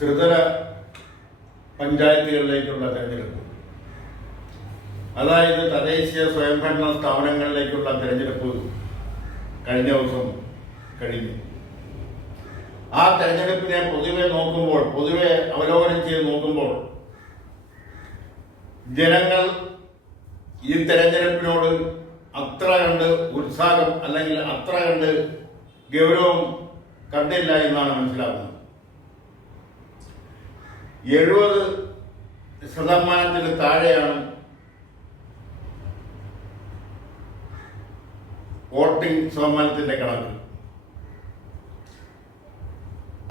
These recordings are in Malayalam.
ത്രിതല പഞ്ചായത്തുകളിലേക്കുള്ള തെരഞ്ഞെടുപ്പ്, അതായത് തദ്ദേശീയ സ്വയംഭരണ സ്ഥാപനങ്ങളിലേക്കുള്ള തെരഞ്ഞെടുപ്പ് കഴിഞ്ഞ ദിവസം കഴിഞ്ഞു. ആ തെരഞ്ഞെടുപ്പിനെ പൊതുവെ അവലോകനം ചെയ്ത് നോക്കുമ്പോൾ ജനങ്ങൾ ഈ തെരഞ്ഞെടുപ്പിനോട് അത്ര കണ്ട് ഉത്സാഹം അല്ലെങ്കിൽ അത്ര കണ്ട് ഗൗരവം കണ്ടില്ല എന്നാണ് മനസ്സിലാക്കുന്നത്. 70% താഴെയാണ് വോട്ടിംഗ് ശതമാനത്തിന്റെ കണക്ക്.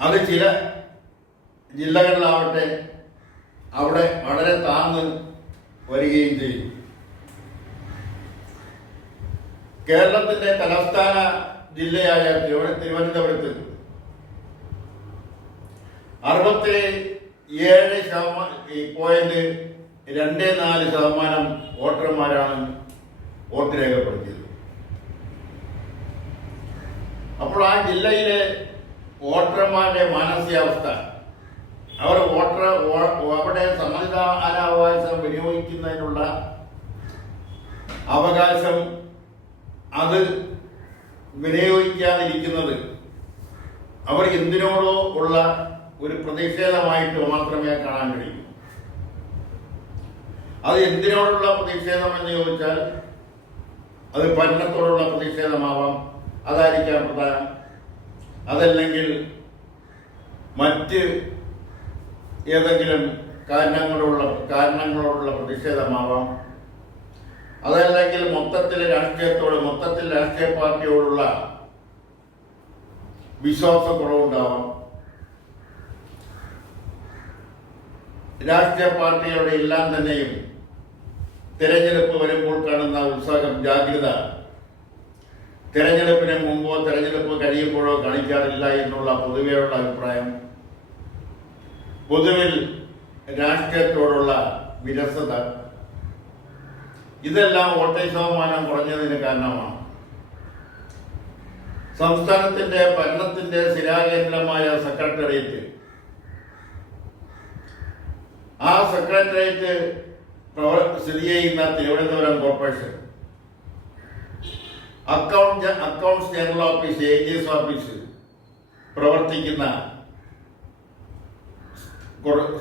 അത് ചില ജില്ലകളിലാവട്ടെ അവിടെ വളരെ താഴ്ന്ന് വരികയും ചെയ്യും. കേരളത്തിന്റെ തലസ്ഥാന ജില്ലയായ തിരുവനന്തപുരത്ത് 67.24% വോട്ടർമാരാണ് വോട്ട് രേഖപ്പെടുത്തിയത്. അപ്പോൾ ആ ജില്ലയിലെ വോട്ടർമാരുടെ മാനസികാവസ്ഥ, അവർ അവിടെ സമ്മതിദാനാവകാശം വിനിയോഗിക്കുന്നതിനുള്ള അവകാശം അത് വിനിയോഗിക്കാതിരിക്കുന്നത് അവർ എന്തിനോടോ ഉള്ള ഒരു പ്രതിഷേധമായിട്ട് മാത്രമേ കാണാൻ കഴിയൂ. അത് എന്തിനോടുള്ള പ്രതിഷേധം എന്ന് ചോദിച്ചാൽ അത് ഭരണത്തോടുള്ള പ്രതിഷേധമാവാം, അതായിരിക്കാം പ്രധാനം. അതല്ലെങ്കിൽ മറ്റ് ഏതെങ്കിലും കാരണങ്ങളോടുള്ള പ്രതിഷേധമാവാം. അതല്ലെങ്കിൽ മൊത്തത്തിൽ രാഷ്ട്രീയ പാർട്ടിയോടുള്ള വിശ്വാസക്കുറവുണ്ടാവാം. രാഷ്ട്രീയ പാർട്ടികളുടെ എല്ലാം തന്നെയും തെരഞ്ഞെടുപ്പ് വരുമ്പോൾ കാണുന്ന ഉത്സാഹം, ജാഗ്രത തെരഞ്ഞെടുപ്പിന് മുമ്പോ തെരഞ്ഞെടുപ്പ് കഴിയുമ്പോഴോ കാണിക്കാറില്ല എന്നുള്ള പൊതുവെയുള്ള അഭിപ്രായം, പൊതുവിൽ രാഷ്ട്രീയത്തോടുള്ള വിരസത, ഇതെല്ലാം വോട്ടിംഗ് ശതമാനം കുറഞ്ഞതിന് കാരണമാണ്. സംസ്ഥാനത്തിന്റെ ഭരണത്തിന്റെ സ്ഥിരാകേന്ദ്രമായ സെക്രട്ടേറിയറ്റ്, ആ സെക്രട്ടേറിയറ്റ് സ്ഥിതി ചെയ്യുന്ന Thiruvananthapuram corporation, accounts general office, AGS office പ്രവർത്തിക്കുന്ന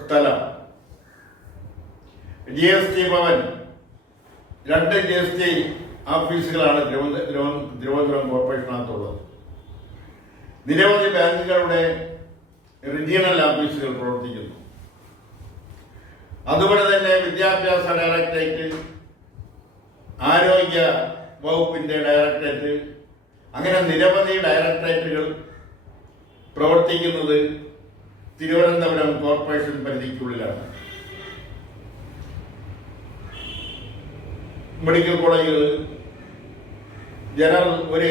സ്ഥലം, GST ഭവൻ, 2 GST ഓഫീസുകളാണ് തിരുവനന്തപുരം കോർപ്പറേഷനകത്തുള്ളത്. നിരവധി ബാങ്കുകളുടെ റീജിയണൽ ഓഫീസുകൾ പ്രവർത്തിക്കുന്നു. അതുപോലെ തന്നെ വിദ്യാഭ്യാസ ഡയറക്ടറേറ്റ്, ആരോഗ്യ വകുപ്പിന്റെ ഡയറക്ടറേറ്റ്, അങ്ങനെ നിരവധി ഡയറക്ടറേറ്റുകൾ പ്രവർത്തിക്കുന്നത് തിരുവനന്തപുരം കോർപ്പറേഷൻ പരിധിക്കുള്ളിലാണ്. മെഡിക്കൽ കോളേജുകൾ, ഒരു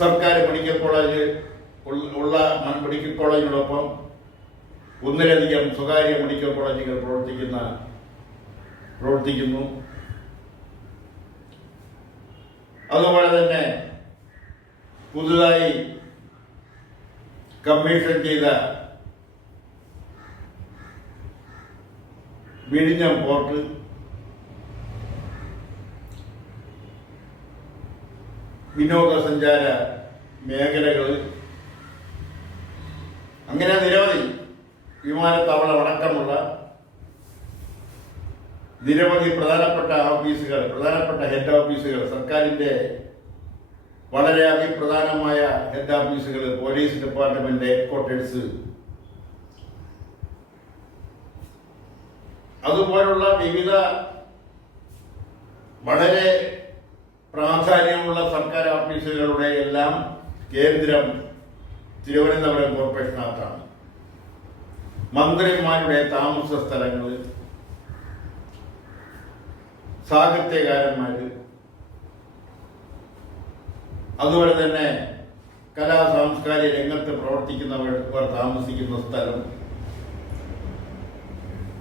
സർക്കാർ മെഡിക്കൽ കോളേജ് ഉള്ള മെഡിക്കൽ കോളേജിനോടൊപ്പം ഒന്നിലധികം സ്വകാര്യ മെഡിക്കൽ കോളേജുകൾ പ്രവർത്തിക്കുന്നു. അതുപോലെ തന്നെ പുതുതായി കമ്മീഷൻ ചെയ്ത വിഴിഞ്ഞം പോർട്ട്, വിനോദസഞ്ചാര മേഖലകൾ, അങ്ങനെ നിരവധി വിമാനത്താവളം അടക്കമുള്ള നിരവധി പ്രധാനപ്പെട്ട ഹെഡ് ഓഫീസുകൾ, സർക്കാരിന്റെ വളരെ അതിപ്രധാനമായ ഹെഡ് ഓഫീസുകൾ, പോലീസ് ഡിപ്പാർട്ട്മെന്റ് ഹെഡ്ക്വാർട്ടേഴ്സ്, അതുപോലുള്ള വിവിധ വളരെ പ്രാധാന്യമുള്ള സർക്കാർ ഓഫീസുകളുടെ എല്ലാം കേന്ദ്രം തിരുവനന്തപുരം കോർപ്പറേഷനകത്താണ്. മന്ത്രിമാരുടെ താമസ സ്ഥലങ്ങൾ, സാഹിത്യകാരന്മാര്, അതുപോലെ തന്നെ കലാ സാംസ്കാരിക രംഗത്ത് പ്രവർത്തിക്കുന്നവർ താമസിക്കുന്ന സ്ഥലം,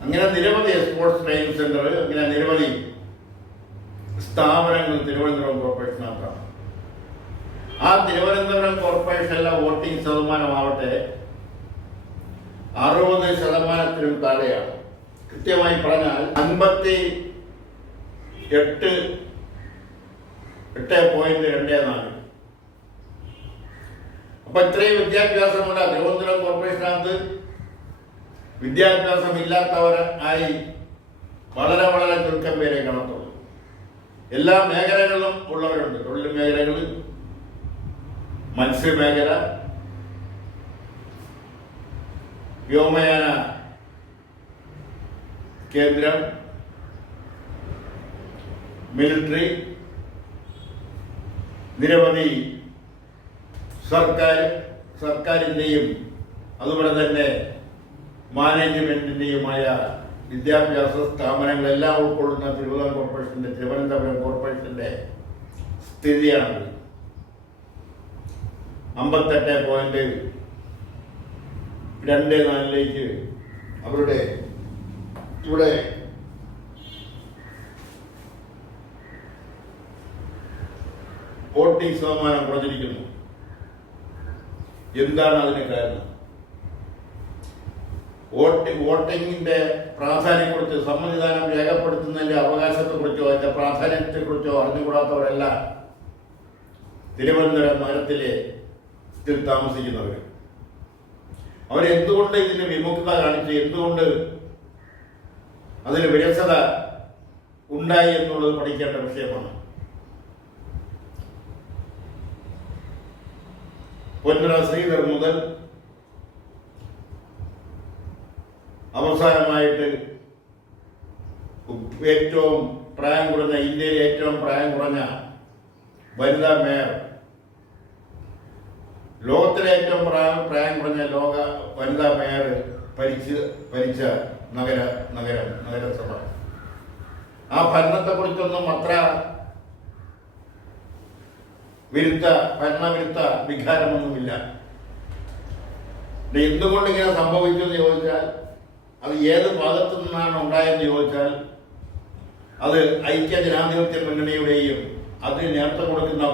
അങ്ങനെ നിരവധി സ്പോർട്സ് ട്രെയിനിങ് സെന്റർ, അങ്ങനെ നിരവധി സ്ഥാപനങ്ങൾ തിരുവനന്തപുരം കോർപ്പറേഷനകത്താണ്. ആ തിരുവനന്തപുരം കോർപ്പറേഷനിലെ വോട്ടിംഗ് ശതമാനമാവട്ടെ 60% താഴെയാണ്. കൃത്യമായി പറഞ്ഞാൽ 58.24. അപ്പൊ ഇത്രയും വിദ്യാഭ്യാസമുള്ള തിരുവനന്തപുരം കോർപ്പറേഷനകത്ത് വിദ്യാഭ്യാസം ഇല്ലാത്തവരായി വളരെ വളരെ ചുരുക്കം പേരെ കാണത്തുള്ളൂ. എല്ലാ മേഖലകളിലും ഉള്ളവരുണ്ട്. തൊഴിൽ മേഖലകളിൽ, മത്സ്യമേഖല, വ്യോമയാന കേന്ദ്രം, മിലിറ്ററി, നിരവധി സർക്കാരിൻ്റെയും അതുപോലെ തന്നെ മാനേജ്മെന്റിന്റെയുമായ വിദ്യാഭ്യാസ സ്ഥാപനങ്ങളെല്ലാം ഉൾക്കൊള്ളുന്ന തിരുവനന്തപുരം കോർപ്പറേഷന്റെ സ്ഥിതിയാണ് 58.24 അവരുടെ ഇവിടെ വോട്ടിംഗ് ശതമാനം കുറഞ്ഞിരിക്കുന്നു. എന്താണ് അതിന് കാരണം? വോട്ടിങ്ങിന്റെ പ്രാധാന്യത്തെക്കുറിച്ച്, സമ്മതിദാനം രേഖപ്പെടുത്തുന്നതിന്റെ അവകാശത്തെക്കുറിച്ചോ അതിന്റെ പ്രാധാന്യത്തെക്കുറിച്ചോ അറിഞ്ഞുകൂടാത്തവരല്ല തിരുവനന്തപുരം നഗരത്തിലെ താമസിക്കുന്നവർ. അവരെന്തുകൊണ്ട് ഇതിന് വിമുഖത കാണിച്ച്, എന്തുകൊണ്ട് അതിന് വിരസത ഉണ്ടായി എന്നുള്ളത് പഠിക്കേണ്ട വിഷയമാണ്. പൊന്മുറ ശ്രീധർ മുതൽ അവസാനമായിട്ട് ഏറ്റവും പ്രായം കുറഞ്ഞ, ഇന്ത്യയിലെ ഏറ്റവും പ്രായം കുറഞ്ഞ വനിതാ മേയർ, ലോകത്തിലെ ഏറ്റവും പ്രായം കുറഞ്ഞ വനിതാ മേയർ ഭരിച്ച നഗരസഭ. ആ ഭരണത്തെക്കുറിച്ചൊന്നും അത്ര ഭരണവിരുദ്ധ വികാരമൊന്നുമില്ല. എന്തുകൊണ്ട് ഇങ്ങനെ സംഭവിച്ചെന്ന് ചോദിച്ചാൽ, അത് ഏത് ഭാഗത്തു നിന്നാണ് ഉണ്ടായെന്ന് ചോദിച്ചാൽ, അത് ഐക്യ ജനാധിപത്യ മുന്നണിയുടെയും അതിന് നേതൃത്വം കൊടുക്കുന്ന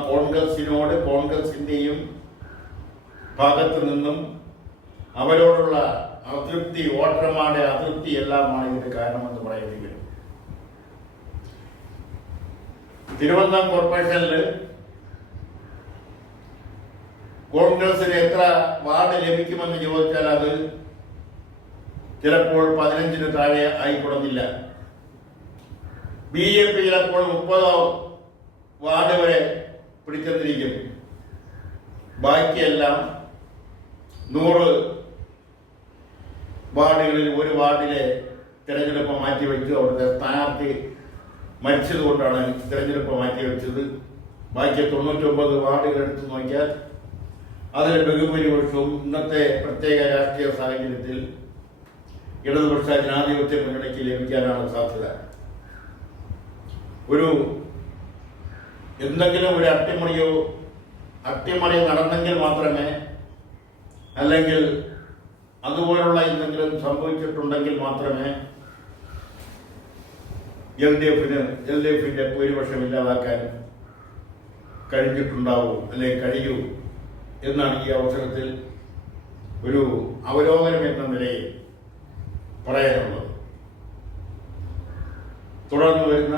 കോൺഗ്രസിന്റെയും ഭാഗത്തു നിന്നും അവരോടുള്ള അതൃപ്തി, വോട്ടർമാരുടെ അതൃപ്തി എല്ലാമാണ് ഇതിന് കാരണമെന്ന് പറയേണ്ടി വരും. തിരുവനന്തപുരം കോർപ്പറേഷനിൽ കോൺഗ്രസിന് എത്ര വാർഡ് ലഭിക്കുമെന്ന് ചോദിച്ചാൽ അത് ചിലപ്പോൾ 15 താഴെ ആയിക്കൊള്ളുന്നില്ല. BJP ചിലപ്പോൾ 30 വാർഡ് വരെ പിടിച്ചെത്തിരിക്കും. ബാക്കിയെല്ലാം 100 വാർഡുകളിൽ ഒരു വാർഡിലെ തിരഞ്ഞെടുപ്പ് മാറ്റിവെച്ചു. അവിടുത്തെ സ്ഥാനാർത്ഥി മരിച്ചതുകൊണ്ടാണ് തിരഞ്ഞെടുപ്പ് മാറ്റിവെച്ചത്. ബാക്കി 99 വാർഡുകൾ എടുത്തു നോക്കിയാൽ അതിൽ ബഹുഭൂരിപക്ഷവും ഇന്നത്തെ പ്രത്യേക രാഷ്ട്രീയ സാഹചര്യത്തിൽ ഇടതുപക്ഷ ജനാധിപത്യ മുന്നണിക്ക് ലഭിക്കാനാണ് സാധ്യത. എന്തെങ്കിലും ഒരു അട്ടിമറി നടന്നെങ്കിൽ മാത്രമേ, അല്ലെങ്കിൽ അതുപോലുള്ള എന്തെങ്കിലും സംഭവിച്ചിട്ടുണ്ടെങ്കിൽ മാത്രമേ LDFന്റെ ഭൂരിപക്ഷം ഇല്ലാതാക്കാൻ കഴിഞ്ഞിട്ടുണ്ടാവൂ, അല്ലെങ്കിൽ കഴിയൂ എന്നാണ് ഈ അവസരത്തിൽ ഒരു അവലോകനം എന്ന നിലയിൽ പറയാനുള്ളത്. തുടർന്ന് വരുന്ന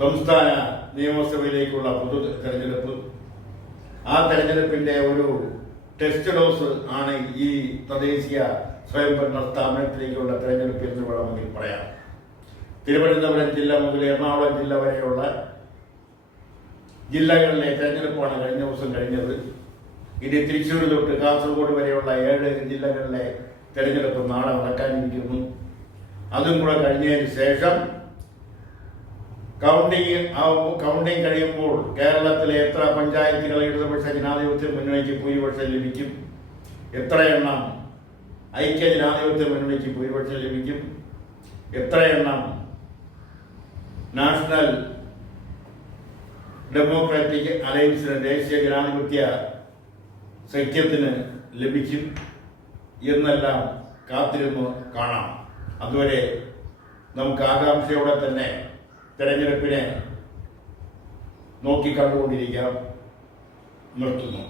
സംസ്ഥാന നിയമസഭയിലേക്കുള്ള പൊതു തെരഞ്ഞെടുപ്പ്, ആ തെരഞ്ഞെടുപ്പിന്റെ ഒരു ടെസ്റ്റ് ഡോസ് ആണ് ഈ തദ്ദേശീയ സ്വയംഭരണ സ്ഥാപനത്തിലേക്കുള്ള തെരഞ്ഞെടുപ്പ് എന്ന് വേണമെങ്കിൽ പറയാം. തിരുവനന്തപുരം ജില്ല മുതൽ എറണാകുളം ജില്ല വരെയുള്ള ജില്ലകളിലെ തെരഞ്ഞെടുപ്പാണ് കഴിഞ്ഞ ദിവസം കഴിഞ്ഞത്. ഇനി തൃശ്ശൂർ തൊട്ട് കാസർഗോഡ് വരെയുള്ള 7 ജില്ലകളിലെ തെരഞ്ഞെടുപ്പ് നാളെ നടക്കാനിരിക്കുന്നു. അതും കൂടെ കഴിഞ്ഞതിന് ശേഷം കൗണ്ടിങ് കഴിയുമ്പോൾ കേരളത്തിലെ എത്ര പഞ്ചായത്തുകൾ ഇടതുപക്ഷ ജനാധിപത്യ മുന്നണിക്ക് ഭൂരിപക്ഷം ലഭിക്കും, എത്ര എണ്ണം ഐക്യ ജനാധിപത്യ മുന്നണിക്ക് ഭൂരിപക്ഷം ലഭിക്കും, എത്ര എണ്ണം നാഷണൽ ഡെമോക്രാറ്റിക് അലയൻസിന്, ദേശീയ ജനാധിപത്യ സഖ്യത്തിന് ലഭിക്കും എന്നെല്ലാം കാത്തിരുന്ന് കാണാം. അതുവരെ നമുക്ക് ആകാംക്ഷയോടെ തന്നെ തെരഞ്ഞെടുപ്പിനെ നോക്കിക്കണ്ടുകൊണ്ടിരിക്കാം. നിർത്തുന്നു.